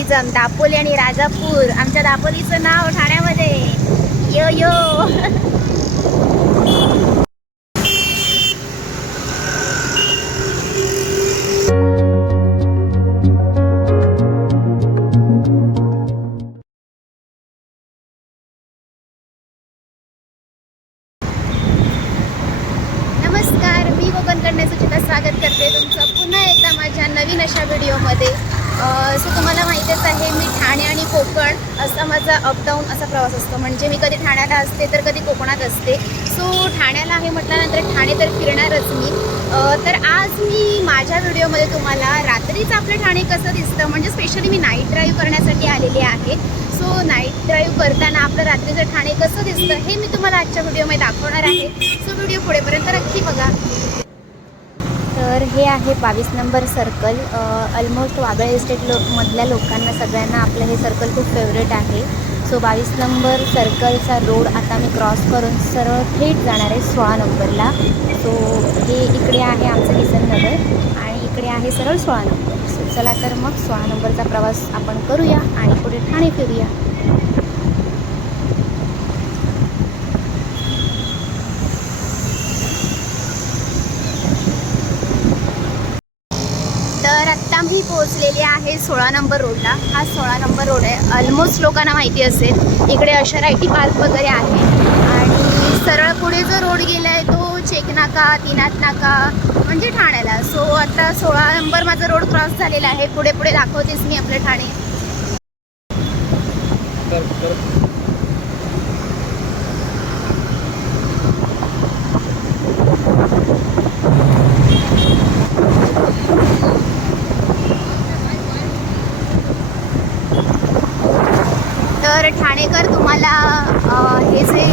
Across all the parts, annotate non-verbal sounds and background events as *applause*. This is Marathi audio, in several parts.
टुरिझम दापोली आणि राजापूर. आमच्या दापोलीचं नाव ठाण्यामध्ये. यो यो. *laughs* नमस्कार करण्याचं कोकण स्वागत करते तुमचं. पुन्हा एकदा माझ्या नवीन अशा व्हिडिओमध्ये. सो तुम्हाला माहीतच आहे मी ठाणे आणि कोकण असा माझा अपडाऊन असा प्रवास असतो. म्हणजे मी कधी ठाण्याला असते तर कधी कोकणात असते. सो ठाण्याला आहे म्हटल्यानंतर ठाणे तर फिरणारच मी. तर आज मी माझ्या व्हिडिओमध्ये तुम्हाला रात्रीचं आपलं ठाणे कसं दिसतं म्हणजे स्पेशली मी नाईट ड्राईव्ह करण्यासाठी आलेली आहे. सो नाईट ड्राईव्ह करताना आपलं रात्रीचं ठाणे कसं दिसतं हे मी तुम्हाला आजच्या व्हिडिओमध्ये दाखवणार आहे. सो व्हिडिओ पुढेपर्यंत नक्की बघा. तर हे आहे बावीस number circle. Almost Wagle estate low मधल्या लोकांना सगळ्यांना आपलं हे सर्कल खूप फेवरेट आहे. सो बावीस नंबर सर्कलचा रोड आता मी क्रॉस करून सरळ थेट जाणार आहे सोळा नंबरला. सो हे इकडे आहे आमचं किसन नगर आणि इकडे आहे सरळ सोळा नंबर. सो चला तर मग सोळा नंबरचा प्रवास आपण करूया आणि पुढे ठाणे फिरूया तर आत्ता मी पोहोचलेली आहे सोळा नंबर रोडला. हा सोळा नंबर रोड आहे. ऑलमोस्ट लोकांना माहिती असेल इकडे अशा आय टी पार्क वगैरे आहे. आणि सरळ पुढे जो रोड गेला आहे तो चेकनाका तिनात नाका म्हणजे ठाण्याला. सो आता सोळा नंबर माझा रोड क्रॉस झालेला आहे. पुढे पुढे दाखवतेच मी आपलं ठाणे तर ठाणेकर तुम्हाला हे जे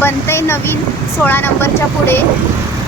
बनते नवीन सोळा नंबरच्या पुढे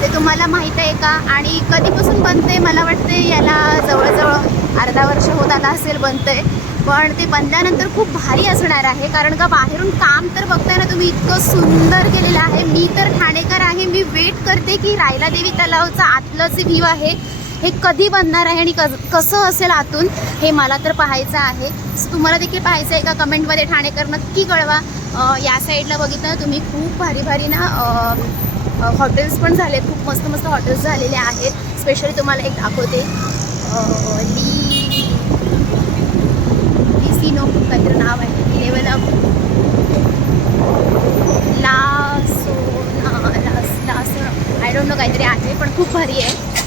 ते तुम्हाला माहीत आहे का? आणि कधीपासून बनते मला वाटते याला जवळजवळ अर्धा वर्ष होत आला असेल बनतंय. पण ते बनल्यानंतर खूप भारी असणार आहे. कारण का बाहेरून काम तर बघताय ना तुम्ही इतकं सुंदर केलेलं आहे. मी तर ठाणेकर आहे. मी वेट करते की रायला देवी तलावचा आतलं जे व्ह्यू आहे. हे कधी बनणार आहे आणि कसं असेल आतून हे मला तर पाहायचं आहे. तुम्हाला देखील पाहायचं आहे का? कमेंटमध्ये ठाणेकर नक्की कळवा. या साईडला बघितलं तुम्ही खूप भारी भारी ना हॉटेल्स पण झाले खूप मस्त मस्त हॉटेल्स झालेले आहेत. स्पेशली तुम्हाला एक दाखवते. ली ली लिसिनो काहीतरी नाव आहे. लेवल अप लासो ला लास आय डोंट नो काहीतरी आहे पण खूप भारी आहे.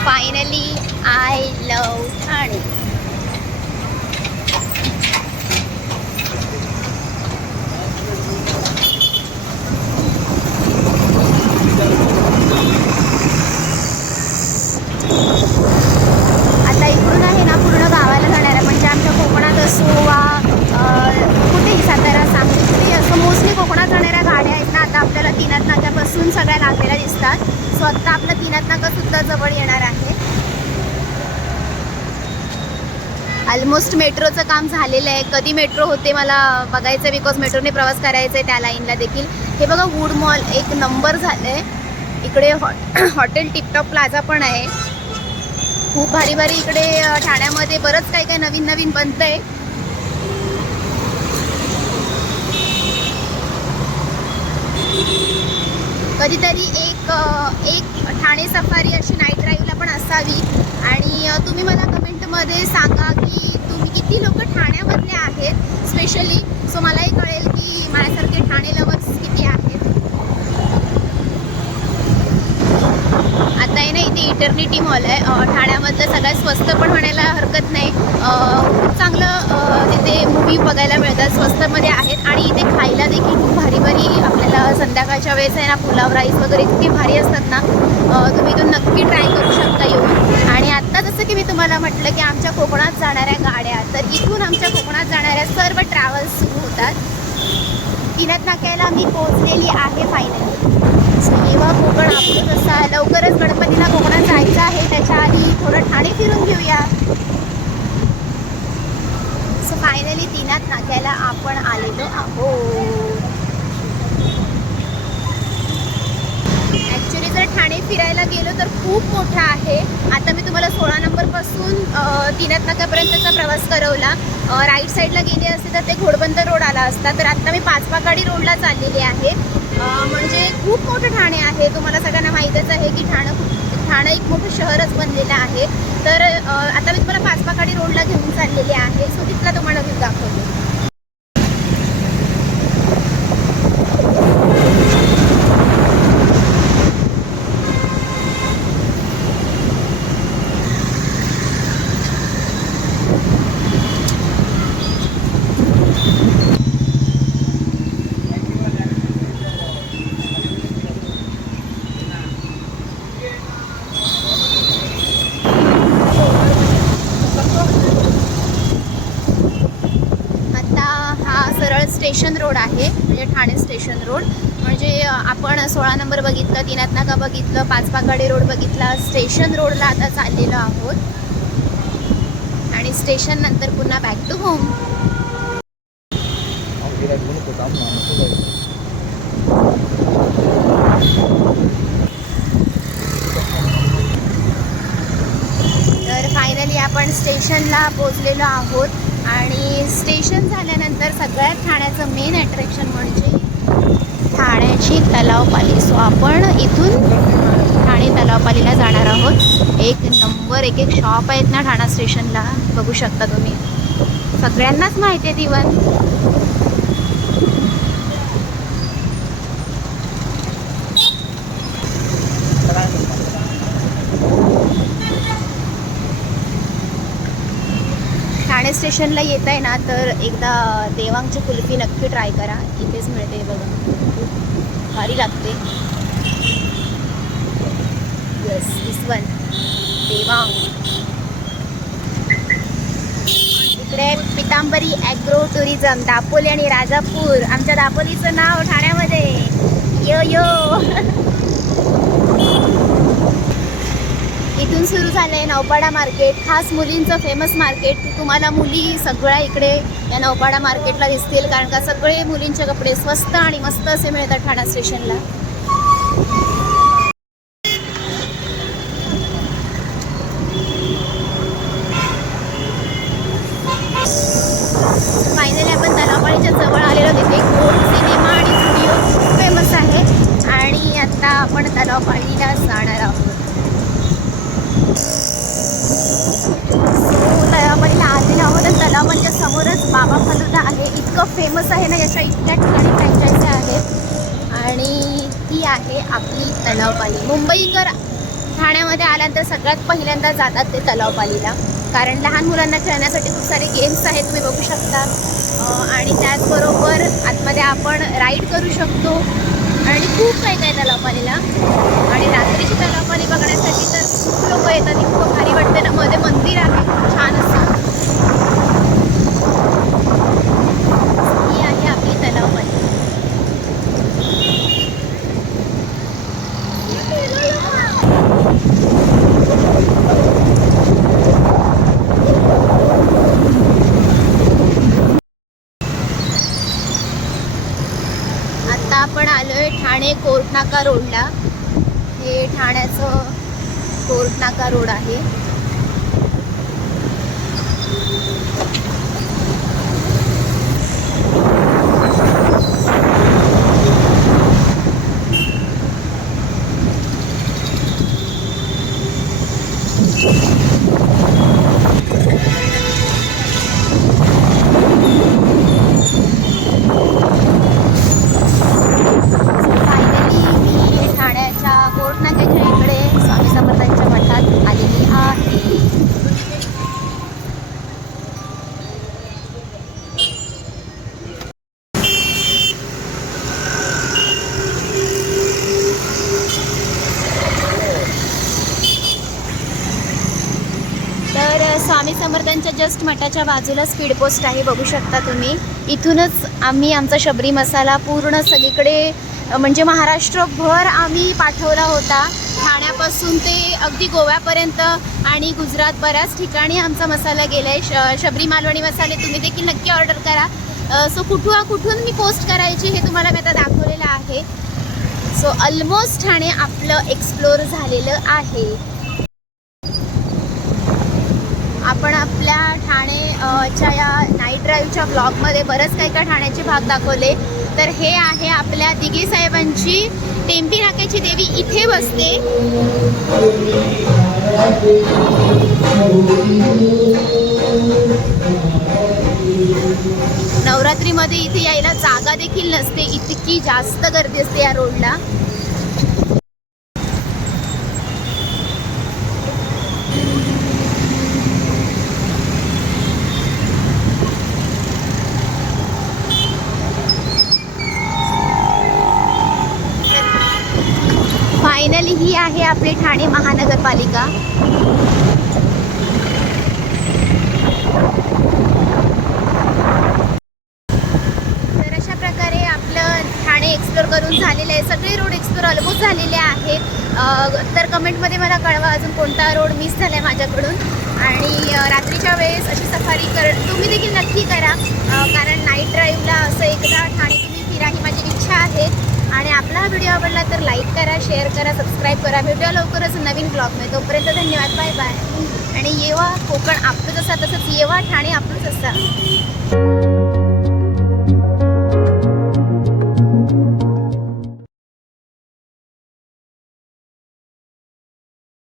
So finally I love Thane आता इकडून आहे ना पूर्ण गावाला जाणार आहे म्हणजे आमच्या कोकणात असो वा अं, कुठेही सातारा सांगली कुठेही असं मोस्टली कोकणात जाणाऱ्या गाड्या आहेत ना आता आपल्याला तीनात नाक्यापासून सगळ्या लागलेल्या दिसतात सो आत्ता आपलं तीनात नाका सुद्धा जवळ येणार आहे. ऑलमोस्ट मेट्रोचं काम झालेलं आहे. कधी मेट्रो होते मला बघायचं आहे बिकॉज मेट्रोने प्रवास करायचा आहे त्या लाईनला देखील. हे बघा वूड मॉल एक नंबर झालं आहे इकडे हॉ *clears throat* हॉटेल टिपटॉप प्लाझा पण आहे. खूप भारी भारी इकडे ठाण्यामध्ये बरंच काय काय नवीन नवीन बनतंय. कधीतरी एक एक ठाणे सफारी अशी नाईट ड्राईव्हला पण असावी. आणि तुम्ही मला कमेंटमध्ये सांगा की तुम्ही किती लोक ठाण्यामधले आहेत स्पेशली सो मलाही कळेल की माझ्यासारखे ठाणे लवर्स किती आहेत आता आहे ना ट्रिनिटी मॉल आहे. ठाण्यामधलं सगळ्यात स्वस्त पण म्हणायला हरकत नाही. खूप चांगलं तिथे मूवी बघायला मिळतात. स्वस्तमध्ये आहेत आणि इथे खायला देखील खूप भारी भारी आपल्याला संध्याकाळच्या वेळेस आहे ना पुलाव राईस वगैरे इतके भारी असतात ना तुम्ही इथून नक्की ट्राय करू शकता येऊन. आणि आत्ता जसं की मी तुम्हाला म्हटलं की आमच्या कोकणात जाणाऱ्या गाड्या तर इथून आमच्या कोकणात जाणाऱ्या सर्व ट्रॅव्हल्स सुरू होतात. किनत नाक्याला मी पोहोचलेली आहे फायनली किंवा कोकण आपलं जसा लवकरच गणपतीला कोकणात जायचं आहे. त्याच्या आधी थोडं ठाणे फिरून घेऊया. सो फायनली तिनात नाक्याला आपण आलेलो आहोत. ॲक्च्युली जर ठाणे फिरायला गेलो तर खूप मोठा आहे. आता मी तुम्हाला सोळा नंबरपासून तिनात नाक्यापर्यंतचा प्रवास करवला. राईट साईडला गेले असते तर ते घोडबंदर रोड आला असता. तर आत्ता मी पाचपाकाडी रोडला चाललेली आहे. म्हणजे खूप मोठं ठाणे आहे. तुम्हाला सगळ्यांना माहीतच आहे की ठाणं खूप ठाणं एक मोठं शहरच बनलेलं आहे. तर आता मी तुम्हाला पाचपाकाडी रोडला घेऊन चाललेली आहे. सो तिथला तुम्हाला व्ह्यू दाखवतो आता हा सरळ स्टेशन रोड आहे म्हणजे ठाणे स्टेशन रोड. म्हणजे आपण सोळा नंबर बघितलं तिनात नाका बघितलं पाचपाकाडी रोड बघितला स्टेशन रोडला आता चाललेलो आहोत. आणि स्टेशन नंतर पुन्हा बॅक टू होम तर फायनली आपण स्टेशनला पोचलेलो आहोत. आणि स्टेशन झाल्यानंतर सगळ्यात ठाण्याचं मेन अट्रॅक्शन म्हणजे ठाण्याची तलावपाली. सो आपण इथून ठाणे तलावपालीला जाणार आहोत. एक नंबर एक एक शॉप आहेत ना ठाणा स्टेशनला बघू शकता तुम्ही. सगळ्यांनाच माहिती आहे इवन ठाणे स्टेशनला येत आहे ना तर एकदा देवांगची कुल्फी नक्की ट्राय करा. इथेच मिळते बघा. भारी लागते. यस दिस वन देवांग इकडे पितांबरी ॲग्रो टुरिझम दापोली आणि राजापूर. आमच्या दापोलीचं नाव ठाण्यामध्ये. यो यो. *laughs* इथून सुरू झालं आहे नौपाडा मार्केट खास मुलींचं फेमस मार्केट तुम्हाला मुली सगळ्या इकडे या नौपाडा मार्केटला दिसतील कारण का सगळे मुलींचे कपडे स्वस्त आणि मस्त असे मिळतात ठाणा स्टेशनला फायनली आपण तलावपाळीच्या जवळ आलेलो तिथे कोर्ट सिनेमा आणि स्टुडिओ फेमस आहे आणि आता आपण तलावपाळीला जाणार आहोत तलावपाळीला आलेलो आहोत आणि तलावपाळीच्या समोरच बाबा फलुदा आहे इतकं फेमस आहे ना याच्या इतक्या ठिकाणी फ्रँचायझी आहेत आणि ती आहे आपली तलावपाली. मुंबईकर ठाण्यामध्ये आल्यानंतर सगळ्यात पहिल्यांदा जातात ते तलावपालीला. कारण लहान मुलांना खेळण्यासाठी खूप सारे गेम्स आहेत तुम्ही बघू शकता. आणि त्याचबरोबर आतमध्ये आपण राईड करू शकतो. आणि खूप काही काय तलावपालीला. आणि रात्रीची तलावपाली बघण्यासाठी तर खूप लोक येतात. इतकं भारी वाटते ना. मध्ये मंदिर आहे. खूप छान असतं ही आहे आपली तलावपाली आता आपण आलोय ठाणे कोर्टनाका रोडला. हे ठाण्याचं कोर्टनाका रोड आहे. जस्ट मठाच्या बाजूला स्पीड पोस्ट आहे बघू शकता तुम्ही. इथूनच आम्ही आमचा शबरी मसाला पूर्ण सगळीकडे म्हणजे महाराष्ट्रभर आम्ही पाठवला होता. ठाण्यापासून ते अगदी गोव्यापर्यंत आणि गुजरात बऱ्याच ठिकाणी आमचा मसाला गेला आहे श शबरी मालवणी मसाले तुम्ही देखील नक्की ऑर्डर करा. सो कुठून कुठून मी पोस्ट करायची हे तुम्हाला मी आता दाखवलेलं आहे. सो ऑलमोस्ट ठाणे आपलं एक्सप्लोर झालेलं आहे. आपण आपल्या ठाणे च्या या नाईट ड्राईव्हच्या ब्लॉगमध्ये बरंच काही काही ठाण्याचे भाग दाखवले. तर हे आहे आपल्या दिघे साहेबांची टेम्पी नाक्याची देवी इथे बसते. नवरात्रीमध्ये इथे यायला जागा देखील नसते. इतकी जास्त गर्दी असते या रोडला फायनली ही आहे आपली ठाणे महानगरपालिका. तर अशा प्रकारे आपलं ठाणे एक्सप्लोर करून झालेलं आहे. सगळे रोड एक्सप्लोर ऑलमोस्ट झालेले आहेत. तर कमेंटमध्ये मला कळवा अजून कोणता रोड मिस झाला आहे माझ्याकडून. आणि रात्रीच्या वेळेस अशी सफारी कर तुम्ही देखील नक्की करा. कारण नाईट ड्राईव्हला असं एकदा ठाणे तुम्ही फिरा ही माझी इच्छा आहे आणि आपला हा व्हिडिओ आवडला तर लाईक करा शेअर करा सबस्क्राईब करा. भेटूया लवकरच नवीन ब्लॉगमध्ये तोपर्यंत धन्यवाद. बाय बाय आणि येवा कोकण आपलंच असा तसंच येवा ठाणे आपलंच असतं.